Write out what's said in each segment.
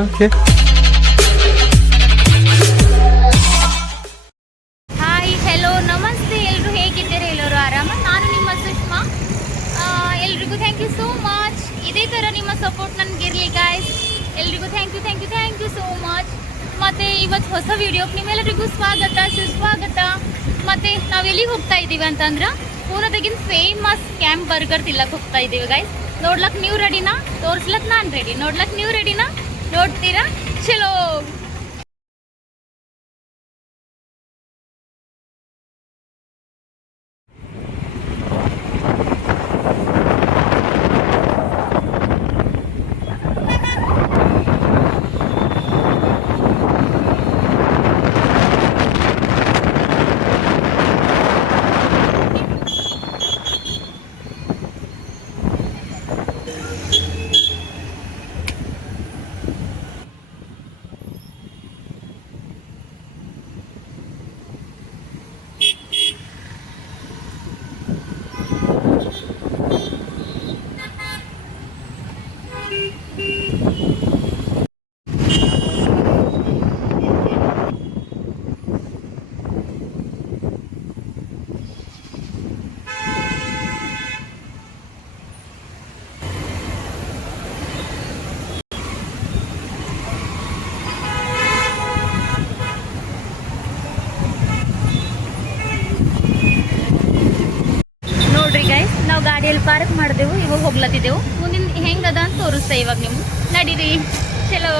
Okay. Hi hello ನಮಸ್ತೆ, ಎಲ್ಲರೂ ಹೇಗಿದ್ದೀರಾ? ಎಲ್ಲರೂ ಆರಾಮ? ನಾನು ನಿಮ್ಮ ಸುಷ್ಮಾ. ಎಲ್ರಿಗೂ ಥ್ಯಾಂಕ್ ಯು ಸೋ ಮಚ್. ಇದೇ ಥರ ನಿಮ್ಮ ಸಪೋರ್ಟ್ ನನಗಿರಲಿ ಗಾಯ್ಸ್. ಎಲ್ರಿಗೂ ಥ್ಯಾಂಕ್ ಯು ಸೋ ಮಚ್. ಮತ್ತು ಇವತ್ತು ಹೊಸ ವಿಡಿಯೋಕ್ಕೆ ನಿಮ್ಮೆಲ್ಲರಿಗೂ ಸ್ವಾಗತ ಸುಸ್ವಾಗತ. ಮತ್ತು ನಾವು ಎಲ್ಲಿಗೆ ಹೋಗ್ತಾ ಇದ್ದೀವಿ ಅಂತಂದ್ರೆ ಪೂನಾದಾಗಿನ ಫೇಮಸ್ ಕ್ಯಾಂಪ್ ಬರ್ಗರ್ ತಿಲ್ಲಕ್ಕೆ ಹೋಗ್ತಾ ಇದ್ದೀವಿ ಗಾಯ್ಸ್. ನೋಡ್ಲಕ್ಕೆ ನೀವು ರೆಡಿನಾ? ತೋರಿಸ್ಲಕ್ಕೆ ನಾನು ರೆಡಿ. ನೋಡ್ಲಕ್ಕೆ ನೀವು ರೆಡಿನಾ? ನೋಡ್ತೀರಾ? ಚಲೋ. ನೋಡ್ರಿ ಗೈಸ್, ನಾವು ಗಾಡಿಯಲ್ಲಿ ಪಾರ್ಕ್ ಮಾಡಿದೆವು. ಇವಾಗ ಹೋಗ್ಲತ್ತಿದ್ದೆವು. ಮುಂದಿನ ಹೆಂಗದ ಅಂತ ತೋರಿಸ್ತಾ ಇವಾಗ ನೀವು. ನಡೀರಿ, ಚಲೋ.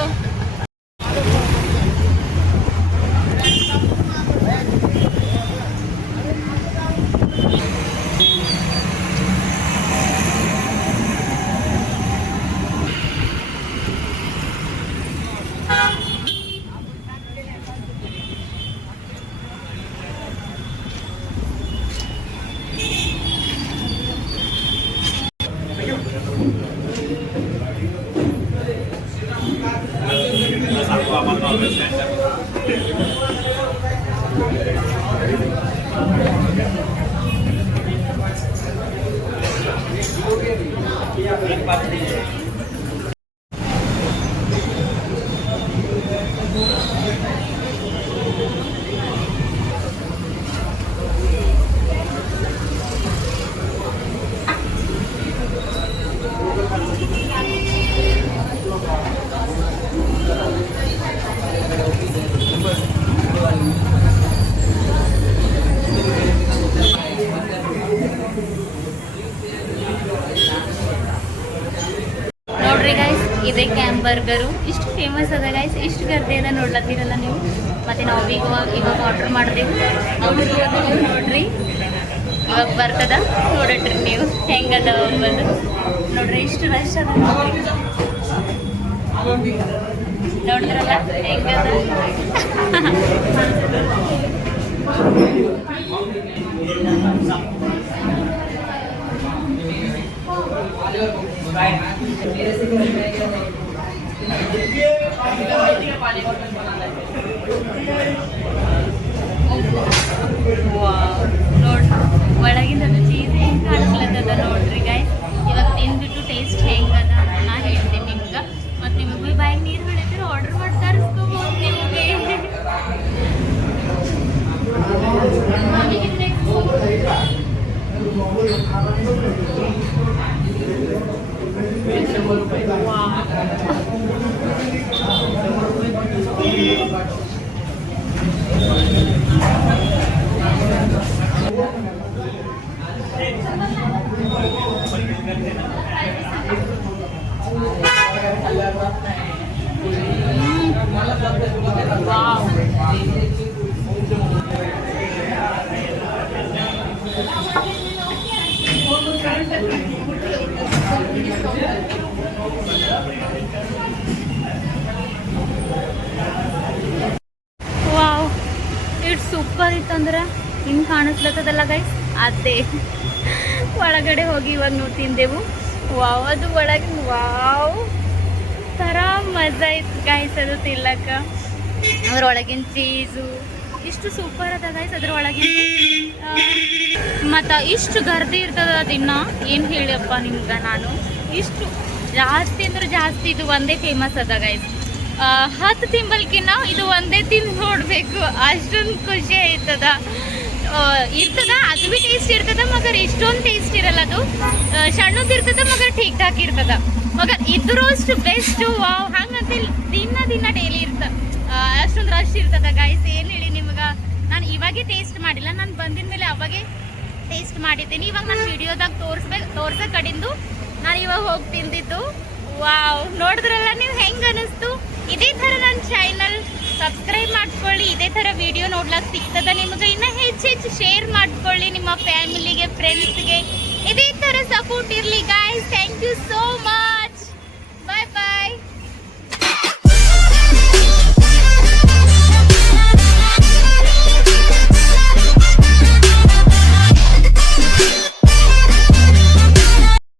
ನೋಡ್ರಿ ಗೈಸ್, ಇದೇ ಕ್ಯಾಂಪ್ ಬರ್ಗರು. ಇಷ್ಟು ಫೇಮಸ್ ಅದ ಗೈಸ್. ಇಷ್ಟು ಗರ್ದೆ ಅದ ನೋಡ್ಲತ್ತೀರಲ್ಲ ನೀವು. ಮತ್ತು ನಾವು ಇವಾಗ ಆರ್ಡ್ರ್ ಮಾಡಿದೆವು. ನೋಡ್ರಿ, ಇವಾಗ ಬರ್ತದ. ನೋಡಟ್ರಿ ನೀವು ಹೆಂಗದ ಬಂದು. ನೋಡ್ರಿ ಇಷ್ಟು ರಶ್ ಅದ. ನೋಡಿದ್ರಲ್ಲ ಹೆಂಗದ. ನೋಡ್ ಒಳಗಿಂದ ಚೀಸ್ ಹೆಂಗೆ ಕಾಣಿಸ್ಲತ್ತದ ನೋಡ್ರಿ ಗಾಯ್ಸ್. ಇವಾಗ ತಿಂದ್ಬಿಟ್ಟು ಟೇಸ್ಟ್ ಹೆಂಗದ ನಾ ಹೇಳ್ತೀನಿ ನಿಮ್ಗೆ. ಮತ್ತು ನಿಮಗೂ ಬಾಯಿಗೆ ನೀರು ಹೊಳಿದ್ರೆ ಆರ್ಡರ್ ಮಾಡಿ ತರಿಸ್ಕೋಬೋದು ನಿಮಗೆ. ವಾವ್, ಇಟ್ ಸೂಪರ್ ಇತ್ತಂದ್ರೆ ಹಿಂಗೆ ಕಾಣಿಸ್ಲತ್ತದಲ್ಲ ಗೈಸ್. ಅದೇ ಒಳಗಡೆ ಹೋಗಿ ಇವಾಗ ನಾವು ತಿಂದೆವು. ವಾವ್, ಅದು ಒಳಗಿನ ವಾವ್ ಥರ ಮಜಾ ಇತ್ತು ಗೈಸ್ ಅದು ತಿನ್ನಕ್ಕೆ. ಅದ್ರೊಳಗಿನ ಚೀಸು ಇಷ್ಟು ಸೂಪರ್ ಅದ ಗೈಸ್. ಅದ್ರೊಳಗಿನ ಮತ್ತು ಇಷ್ಟು ಗರ್ದಿ ಇರ್ತದ ದಿನ ಏನು ಹೇಳಿಯಪ್ಪ ನಿಮ್ಗೆ ನಾನು. ಇಷ್ಟು ಜಾಸ್ತಿ ಅಂದ್ರೆ ಜಾಸ್ತಿ ಇದು ಒಂದೇ ಫೇಮಸ್ ಅದ ಗೈಸ್. 10 ತಿಂಬಲ್ಕಿನ್ನ ಇದು ಒಂದೇ ತಿಂದು ನೋಡಬೇಕು, ಅಷ್ಟೊಂದು ಖುಷಿ ಆಯ್ತದ. ಇರ್ತದ ಅದು ಭೀ ಟೇಸ್ಟ್ ಇರ್ತದ, ಮಗರ್ ಇಷ್ಟೊಂದು ಟೇಸ್ಟ್ ಇರಲ್ಲ. ಅದು ಸಣ್ಣದು ಇರ್ತದ, ಮಗರ್ ಠೀಕ್ ಠಾಕ್ ಇರ್ತದ. ಮಗರ್ ಇದ್ರೂ ಅಷ್ಟು ಬೆಸ್ಟ್. ವಾವ್, ಹಂಗಂತ ದಿನ ಡೈಲಿ ಇರ್ತದ, ಅಷ್ಟೊಂದು ರಶ್ ಇರ್ತದ ಗೈಸ್. ಏನು ಹೇಳಿ ನಿಮ್ಗೆ, ನಾನು ಇವಾಗೆ ಟೇಸ್ಟ್ ಮಾಡಿಲ್ಲ, ನಾನು ಬಂದಿನ ಮೇಲೆ ಅವಾಗೆ ಟೇಸ್ಟ್ ಮಾಡಿದ್ದೀನಿ. ಇವಾಗ ನಾನು ವಿಡಿಯೋದಾಗ ತೋರ್ಸೋ ಕಡಿಂದು ನಾನು ಇವಾಗ ಹೋಗಿ ತಿಂದಿದ್ದು. ವಾವ್, ನೋಡಿದ್ರಲ್ಲ ನೀವು, ಹೆಂಗೆ ಅನಿಸ್ತು? ಇದೇ ಥರ ನನ್ನ ಚಾನಲ್ ಸಬ್ಸ್ಕ್ರೈಬ್ ಮಾಡ್ಕೊಳ್ಳಿ. ಇದೇ ಥರ ವಿಡಿಯೋ ನೋಡ್ಲಿಕ್ಕೆ ಸಿಗ್ತದ ನಿಮಗೆ. ಇನ್ನೂ ಹೆಚ್ಚು ಶೇರ್ ಮಾಡ್ಕೊಳ್ಳಿ ನಿಮ್ಮ ಫ್ಯಾಮಿಲಿಗೆ, ಫ್ರೆಂಡ್ಸ್ಗೆ. ಇದೇ ಥರ ಸಪೋರ್ಟ್ ಇರಲಿ guys. Thank you so much.